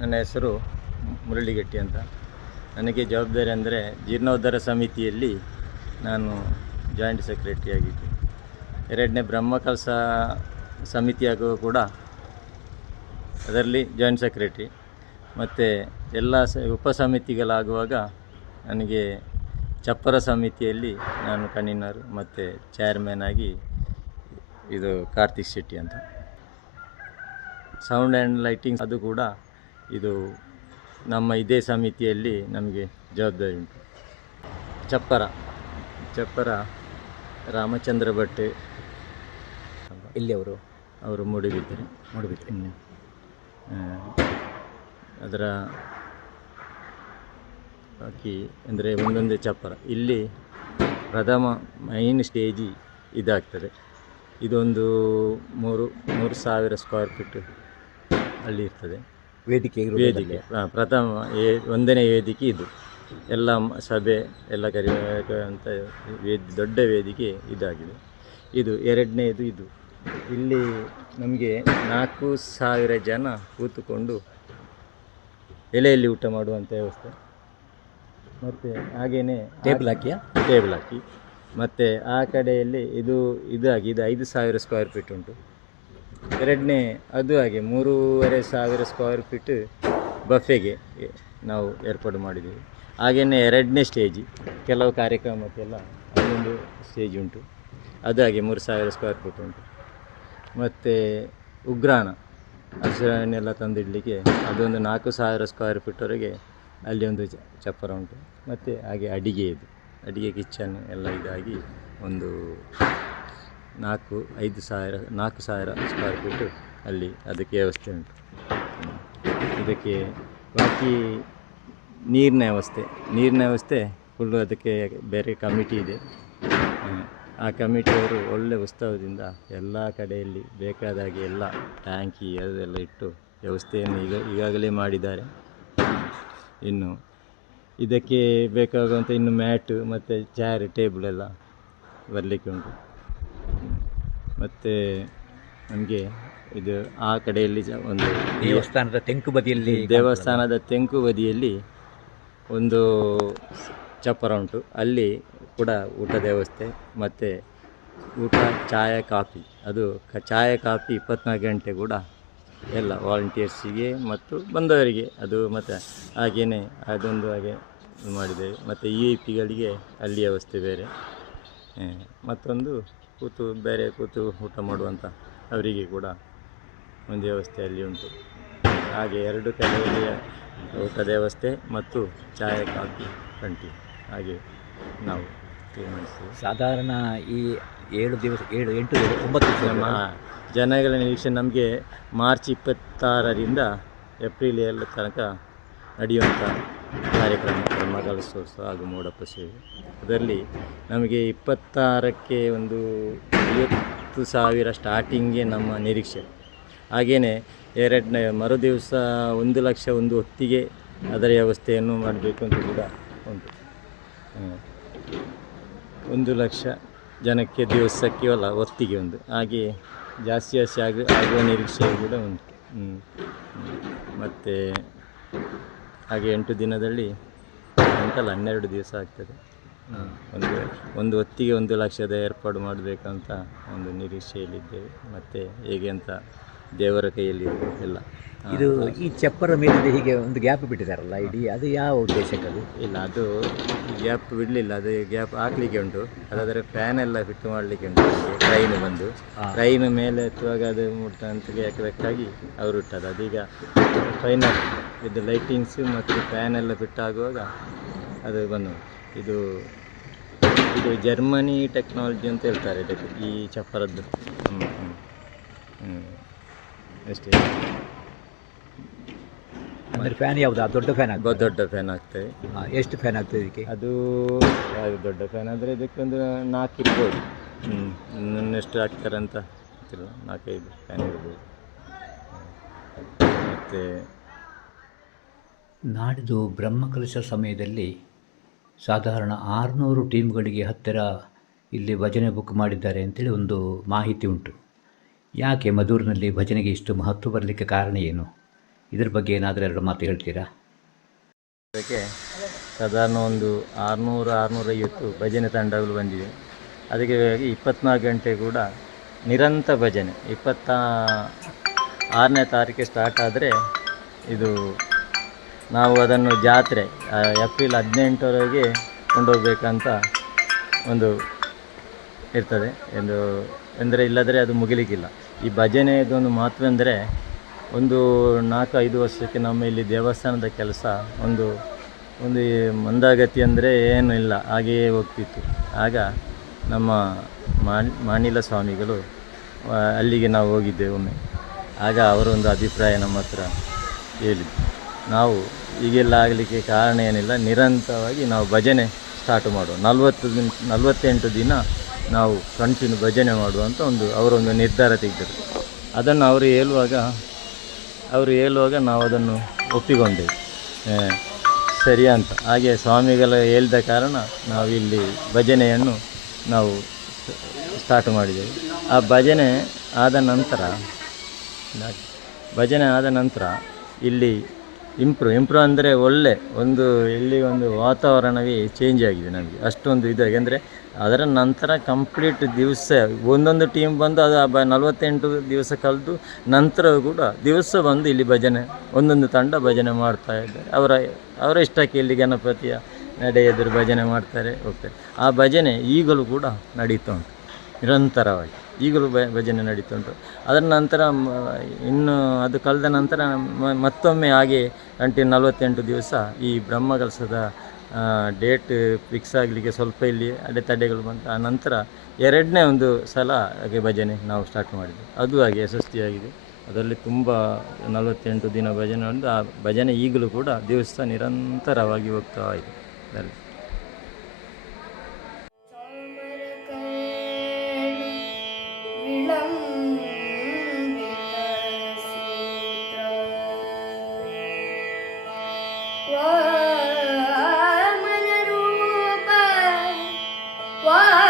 ನನ್ನ ಹೆಸರು ಮುರಳಿಗಟ್ಟಿ ಅಂತ. ನನಗೆ ಜವಾಬ್ದಾರಿ ಅಂದರೆ ಜೀರ್ಣೋದ್ಧಾರ ಸಮಿತಿಯಲ್ಲಿ ನಾನು ಜಾಯಿಂಟ್ ಸೆಕ್ರೆಟರಿ ಆಗಿದ್ದೆ. ಎರಡನೇ ಬ್ರಹ್ಮಕಲಶ ಸಮಿತಿಯಾಗೂ ಕೂಡ ಅದರಲ್ಲಿ ಜಾಯಿಂಟ್ ಸೆಕ್ರೆಟರಿ. ಮತ್ತು ಎಲ್ಲ ಉಪ ಸಮಿತಿಗಳಾಗುವಾಗ ನನಗೆ ಚಪ್ಪರ ಸಮಿತಿಯಲ್ಲಿ ನಾನು ಕನ್ವೀನರ್ ಮತ್ತು ಚೇರ್ಮನ್ ಆಗಿ ಇದು ಕಾರ್ತಿಕ್ ಶೆಟ್ಟಿ ಅಂತ. ಸೌಂಡ್ ಆ್ಯಂಡ್ ಲೈಟಿಂಗ್ ಅದು ಕೂಡ ಇದು ನಮ್ಮ ಇದೇ ಸಮಿತಿಯಲ್ಲಿ ನಮಗೆ ಜವಾಬ್ದಾರಿ ಉಂಟು. ಚಪ್ಪರ ರಾಮಚಂದ್ರ ಭಟ್ ಇಲ್ಲಿ ಅವರು ಮೂಡಿಬಿದ್ರೆ. ಅದರ ಬಾಕಿ ಅಂದರೆ ಒಂದೊಂದೇ ಚಪ್ಪರ ಇಲ್ಲಿ ಪ್ರಥಮ ಮೈನ್ ಸ್ಟೇಜಿ ಇದಾಗ್ತದೆ. ಇದೊಂದು 3,000 ಸ್ಕ್ವೇರ್ ಫೀಟ್ ಅಲ್ಲಿ ಇರ್ತದೆ ವೇದಿಕೆ. ಪ್ರಥಮ ಒಂದನೇ ವೇದಿಕೆ ಇದು. ಎಲ್ಲ ಸಭೆ ಎಲ್ಲ ಕರೆಯುವಂಥ ದೊಡ್ಡ ವೇದಿಕೆ ಇದಾಗಿದೆ. ಇದು ಎರಡನೇದು. ಇದು ಇಲ್ಲಿ ನಮಗೆ 4,000 ಜನ ಕೂತುಕೊಂಡು ಎಲೆಯಲ್ಲಿ ಊಟ ಮಾಡುವಂಥ ವ್ಯವಸ್ಥೆ. ಮತ್ತು ಹಾಗೆಯೇ ಟೇಬಲ್ ಹಾಕಿ ಮತ್ತು ಆ ಕಡೆಯಲ್ಲಿ ಇದು 5,000 ಸ್ಕ್ವೇರ್ ಫೀಟ್ ಉಂಟು. ಎರಡನೇ ಅದು ಹಾಗೆ 3,500 ಸ್ಕ್ವೇರ್ ಫೀಟ್ ಬಫೆಗೆ ನಾವು ಏರ್ಪಾಡು ಮಾಡಿದ್ದೀವಿ. ಹಾಗೆಯೇ ಎರಡನೇ ಸ್ಟೇಜಿ ಕೆಲವು ಕಾರ್ಯಕ್ರಮಕ್ಕೆಲ್ಲ ಅದೊಂದು ಸ್ಟೇಜ್ ಉಂಟು. ಅದು ಹಾಗೆ 3,000 ಸ್ಕ್ವೇರ್ ಫೀಟ್ ಉಂಟು. ಮತ್ತು ಉಗ್ರಾಣ ಹಸಿರನ್ನೆಲ್ಲ ತಂದಿಡಲಿಕ್ಕೆ ಅದೊಂದು 4,000 ಸ್ಕ್ವೇರ್ ಫೀಟ್ವರೆಗೆ ಅಲ್ಲಿ ಒಂದು ಚಪ್ಪರ ಉಂಟು. ಮತ್ತು ಹಾಗೆ ಅಡಿಗೆ ಕಿಚನ್ ಎಲ್ಲ ಇದಾಗಿ ಒಂದು 4,000 ಸ್ಕ್ವೇರ್ ಫೀಟು ಅಲ್ಲಿ ಅದಕ್ಕೆ ವ್ಯವಸ್ಥೆ ಉಂಟು. ಇದಕ್ಕೆ ಬಾಕಿ ನೀರಿನ ವ್ಯವಸ್ಥೆ ಫುಲ್ಲು ಅದಕ್ಕೆ ಬೇರೆ ಕಮಿಟಿ ಇದೆ. ಆ ಕಮಿಟಿಯವರು ಒಳ್ಳೆ ಉತ್ಸವದಿಂದ ಎಲ್ಲ ಕಡೆಯಲ್ಲಿ ಬೇಕಾದಾಗೆ ಎಲ್ಲ ಟ್ಯಾಂಕಿ ಅದೆಲ್ಲ ಇಟ್ಟು ವ್ಯವಸ್ಥೆಯನ್ನು ಈಗಾಗಲೇ ಮಾಡಿದ್ದಾರೆ. ಇನ್ನು ಇದಕ್ಕೆ ಬೇಕಾಗುವಂಥ ಇನ್ನು ಮ್ಯಾಟು ಮತ್ತು ಚೇರ್ ಟೇಬಲ್ ಎಲ್ಲ ಬರಲಿಕ್ಕೆ ಉಂಟು. ಮತ್ತು ನಮಗೆ ಇದು ಆ ಕಡೆಯಲ್ಲಿ ಒಂದು ದೇವಸ್ಥಾನದ ತೆಂಕು ಬದಿಯಲ್ಲಿ ಒಂದು ಚಪ್ಪರ ಉಂಟು. ಅಲ್ಲಿ ಕೂಡ ಊಟದ ವ್ಯವಸ್ಥೆ ಮತ್ತು ಚಾಯ ಕಾಫಿ. ಅದು ಚಾಯ ಕಾಫಿ 24 ಗಂಟೆ ಕೂಡ ಎಲ್ಲ ವಾಲಂಟಿಯರ್ಸಿಗೆ ಮತ್ತು ಬಂದವರಿಗೆ ಅದು. ಮತ್ತು ಹಾಗೆಯೇ ಅದೊಂದು ಹಾಗೆ ಮಾಡಿದ್ದೇವೆ. ಮತ್ತು VIP ಅಲ್ಲಿ ವ್ಯವಸ್ಥೆ ಬೇರೆ. ಮತ್ತೊಂದು ಕೂತು ಊಟ ಮಾಡುವಂಥ ಅವರಿಗೆ ಕೂಡ ಒಂದು ವ್ಯವಸ್ಥೆ ಅಲ್ಲಿ ಉಂಟು. ಹಾಗೆ 2 ಕಡೆಯಲ್ಲಿ ಊಟದ ವ್ಯವಸ್ಥೆ ಮತ್ತು ಚಾಯ ಕಾಫಿ ಕಂಟಿ ಹಾಗೆ ನಾವು ತೀರ್ಮಾನಿಸ್ತೇವೆ. ಸಾಧಾರಣ ಈ 7 ದಿವಸ 8 9 ಜನಗಳ ನಿರೀಕ್ಷೆ ನಮಗೆ ಮಾರ್ಚ್ 26ರಿಂದ ಏಪ್ರಿಲ್ 7 ತನಕ ನಡೆಯುವಂಥ ಕಾರ್ಯಕ್ರಮ ಬ್ರಹ್ಮಕಲಶೋತ್ಸವ ಹಾಗೂ ಮೋಡಪ್ಪ ಸೇವೆ. ಅದರಲ್ಲಿ ನಮಗೆ 26ಕ್ಕೆ ಒಂದು 50,000 ಸ್ಟಾರ್ಟಿಂಗ್ಗೆ ನಮ್ಮ ನಿರೀಕ್ಷೆ. ಹಾಗೆಯೇ ಎರಡನೇ ಮರುದಿವಸ 1 ಲಕ್ಷ ಒಂದು ಹೊತ್ತಿಗೆ ಅದರ ವ್ಯವಸ್ಥೆಯನ್ನು ಮಾಡಬೇಕು ಅಂತ ಕೂಡ ಉಂಟು. 1 ಲಕ್ಷ ಜನಕ್ಕೆ ದಿವಸಕ್ಕೆ ಹೊತ್ತಿಗೆ ಒಂದು ಹಾಗೆ ಜಾಸ್ತಿ ಆಗುವ ನಿರೀಕ್ಷೆ ಕೂಡ ಉಂಟು. ಮತ್ತು ಹಾಗೆ 8 ದಿನದಲ್ಲಿ 12 ದಿವಸ ಆಗ್ತದೆ. ಒಂದು ಹೊತ್ತಿಗೆ 1 ಲಕ್ಷದ ಏರ್ಪಾಡು ಮಾಡಬೇಕಂತ ಒಂದು ನಿರೀಕ್ಷೆಯಲ್ಲಿದ್ದೇವೆ. ಮತ್ತು ಹೇಗೆ ಅಂತ ದೇವರ ಕೈಯಲ್ಲಿ ಎಲ್ಲ. ಇದು ಈ ಚಪ್ಪರ ಮೇಲೆ ಹೀಗೆ ಒಂದು ಗ್ಯಾಪ್ ಬಿಟ್ಟಿದ್ದಾರಲ್ಲ ಇಡೀ, ಅದು ಯಾವ ಉದ್ದೇಶಕ್ಕದು? ಇಲ್ಲ, ಅದು ಗ್ಯಾಪ್ ಬಿಡಲಿಲ್ಲ. ಅದು ಗ್ಯಾಪ್ ಹಾಕಲಿಕ್ಕೆ ಉಂಟು. ಅದಾದರೆ ಫ್ಯಾನ್ ಎಲ್ಲ ಫಿಟ್ ಮಾಡಲಿಕ್ಕೆ ಉಂಟು. ಟ್ರೈನ್ ಮೇಲೆ ಎತ್ತುವಾಗ ಅದು ಮುಟ್ಟಂತ ಹಾಕಬೇಕಾಗಿ ಅವರು ಇಟ್ಟದ್ದು. ಅದೀಗ ಫೈನಲ್ ಇದು ಲೈಟಿಂಗ್ಸು ಮತ್ತು ಫ್ಯಾನ್ ಎಲ್ಲ ಫಿಟ್ ಆಗುವಾಗ ಅದು ಬಂದು ಇದು ಜರ್ಮನಿ ಟೆಕ್ನಾಲಜಿ ಅಂತ ಹೇಳ್ತಾರೆ ಇದಕ್ಕೆ, ಈ ಚಪ್ಪರದ್ದು. ಅಷ್ಟೇ. ಅಂದರೆ ಫ್ಯಾನ್ ಯಾವುದು? ದೊಡ್ಡ ಫ್ಯಾನ್ ಆಗ್ತದೆ. ಎಷ್ಟು ಫ್ಯಾನ್ ಆಗ್ತದೆ ಇದಕ್ಕೆ? ಅದು ದೊಡ್ಡ ಫ್ಯಾನ್ ಅಂದರೆ ಇದಕ್ಕೊಂದು 4 ಇರ್ಬೋದು. ಇನ್ನೆಷ್ಟು ಹಾಕ್ತಾರೆ ಅಂತ ಗೊತ್ತಿಲ್ಲ. 4-5 ಫ್ಯಾನ್ ಇರ್ಬೋದು. ಮತ್ತು ನಾಡಿದ್ದು ಬ್ರಹ್ಮಕಲಶ ಸಮಯದಲ್ಲಿ ಸಾಧಾರಣ 600 ಟೀಮ್ಗಳಿಗೆ ಹತ್ತಿರ ಇಲ್ಲಿ ಭಜನೆ ಬುಕ್ ಮಾಡಿದ್ದಾರೆ ಅಂತೇಳಿ ಒಂದು ಮಾಹಿತಿ ಉಂಟು. ಯಾಕೆ ಮದ್ದೂರಿನಲ್ಲಿ ಭಜನೆಗೆ ಇಷ್ಟು ಮಹತ್ವ ಬರಲಿಕ್ಕೆ ಕಾರಣ ಏನು? ಇದ್ರ ಬಗ್ಗೆ ಏನಾದರೂ ಎರಡು ಮಾತು ಹೇಳ್ತೀರಾ? ಅದಕ್ಕೆ ಸಾಧಾರಣ ಒಂದು 600-650 ಭಜನೆ ತಂಡಗಳು ಬಂದಿವೆ. ಅದಕ್ಕೆ 24 ಗಂಟೆ ಕೂಡ ನಿರಂತರ ಭಜನೆ. 26ನೇ ತಾರೀಕಿಗೆ ಸ್ಟಾರ್ಟ್ ಆದರೆ ಇದು ನಾವು ಅದನ್ನು ಜಾತ್ರೆ ಏಪ್ರಿಲ್ 18ರವರೆಗೆ ಕೊಂಡೋಗ್ಬೇಕಂತ ಒಂದು ಇರ್ತದೆ ಎಂದರೆ ಇಲ್ಲದ್ರೆ ಅದು ಮುಗಿಲಿಕ್ಕಿಲ್ಲ. ಈ ಭಜನೆಯದೊಂದು ಮಹತ್ವ ಅಂದರೆ ಒಂದು 4-5 ವರ್ಷಕ್ಕೆ ನಮ್ಮ ಇಲ್ಲಿ ದೇವಸ್ಥಾನದ ಕೆಲಸ ಒಂದು ಮಂದಗತಿ ಅಂದರೆ ಏನೂ ಇಲ್ಲ, ಹಾಗೆಯೇ ಹೋಗ್ತಿತ್ತು. ಆಗ ನಮ್ಮ ಮಾಣಿಲ ಸ್ವಾಮಿಗಳು ಅಲ್ಲಿಗೆ ನಾವು ಹೋಗಿದ್ದೇವೆ ಒಮ್ಮೆ. ಆಗ ಅವರೊಂದು ಅಭಿಪ್ರಾಯ ನಮ್ಮ ಹತ್ರ ಹೇಳಿದ್ದು, ನಾವು ಈಗೆಲ್ಲ ಆಗಲಿಕ್ಕೆ ಕಾರಣ ಏನಿಲ್ಲ, ನಿರಂತರವಾಗಿ ನಾವು ಭಜನೆ ಸ್ಟಾರ್ಟ್ ಮಾಡುವ, 48 ದಿನ ನಾವು ಕಂಟಿನ್ಯೂ ಭಜನೆ ಮಾಡುವಂಥ ಅವರೊಂದು ನಿರ್ಧಾರ ತೆಗೆದರು. ಅದನ್ನು ಅವರು ಹೇಳುವಾಗ ನಾವು ಅದನ್ನು ಒಪ್ಪಿಕೊಂಡೆವು, ಸರಿ ಅಂತ. ಹಾಗೆ ಸ್ವಾಮಿಗಳು ಹೇಳಿದ ಕಾರಣ ನಾವು ಇಲ್ಲಿ ಭಜನೆಯನ್ನು ನಾವು ಸ್ಟಾರ್ಟ್ ಮಾಡಿದೆವು. ಆ ಭಜನೆ ಆದ ನಂತರ ಇಲ್ಲಿ ಇಂಪ್ರೂವ್ ಅಂದರೆ ಒಳ್ಳೆ ಇಲ್ಲಿ ವಾತಾವರಣವೇ ಚೇಂಜ್ ಆಗಿದೆ ನಮಗೆ. ಅಷ್ಟೊಂದು ಇದಾಗಿ ಅಂದರೆ ಅದರ ನಂತರ ಕಂಪ್ಲೀಟ್ ದಿವಸ ಒಂದೊಂದು ಟೀಮ್ ಬಂದು ಅದು 48 ದಿವಸ ಕಳೆದು ನಂತರ ಕೂಡ ದಿವಸ ಬಂದು ಇಲ್ಲಿ ಭಜನೆ ಒಂದೊಂದು ತಂಡ ಭಜನೆ ಮಾಡ್ತಾ ಇದ್ದಾರೆ. ಅವರ ಇಷ್ಟಕ್ಕೆ ಇಲ್ಲಿ ಗಣಪತಿಯ ನಡೆ ಎದುರು ಭಜನೆ ಮಾಡ್ತಾರೆ, ಹೋಗ್ತಾರೆ. ಆ ಭಜನೆ ಈಗಲೂ ಕೂಡ ನಡೀತಾ ಉಂಟು ನಿರಂತರವಾಗಿ, ಈಗಲೂ ಭಜನೆ ನಡೀತಾ ಉಂಟು. ಅದರ ನಂತರ ಇನ್ನು ಅದು ಕಳೆದ ನಂತರ ಮತ್ತೊಮ್ಮೆ ಹಾಗೆ ಕಂಟಿನ್ಯೂ 48 ದಿವಸ ಈ ಬ್ರಹ್ಮಕಲಶದ ಡೇಟ್ ಫಿಕ್ಸ್ ಆಗಲಿಕ್ಕೆ ಸ್ವಲ್ಪ ಇಲ್ಲಿ ಅಡೆತಡೆಗಳು ಬಂತು. ಆ ನಂತರ 2ನೇ ಒಂದು ಸಲ ಹಾಗೆ ಭಜನೆ ನಾವು ಸ್ಟಾರ್ಟ್ ಮಾಡಿದ್ವಿ. ಅದು ಹಾಗೆ ಯಶಸ್ವಿಯಾಗಿದೆ. ಅದರಲ್ಲಿ ತುಂಬ 48 ದಿನ ಭಜನೆ ಉಂಟು. ಆ ಭಜನೆ ಈಗಲೂ ಕೂಡ ದಿವಸ ನಿರಂತರವಾಗಿ ಹೋಗ್ತಾ ಇದೆ ಅದರಲ್ಲಿ. ವಾಮನ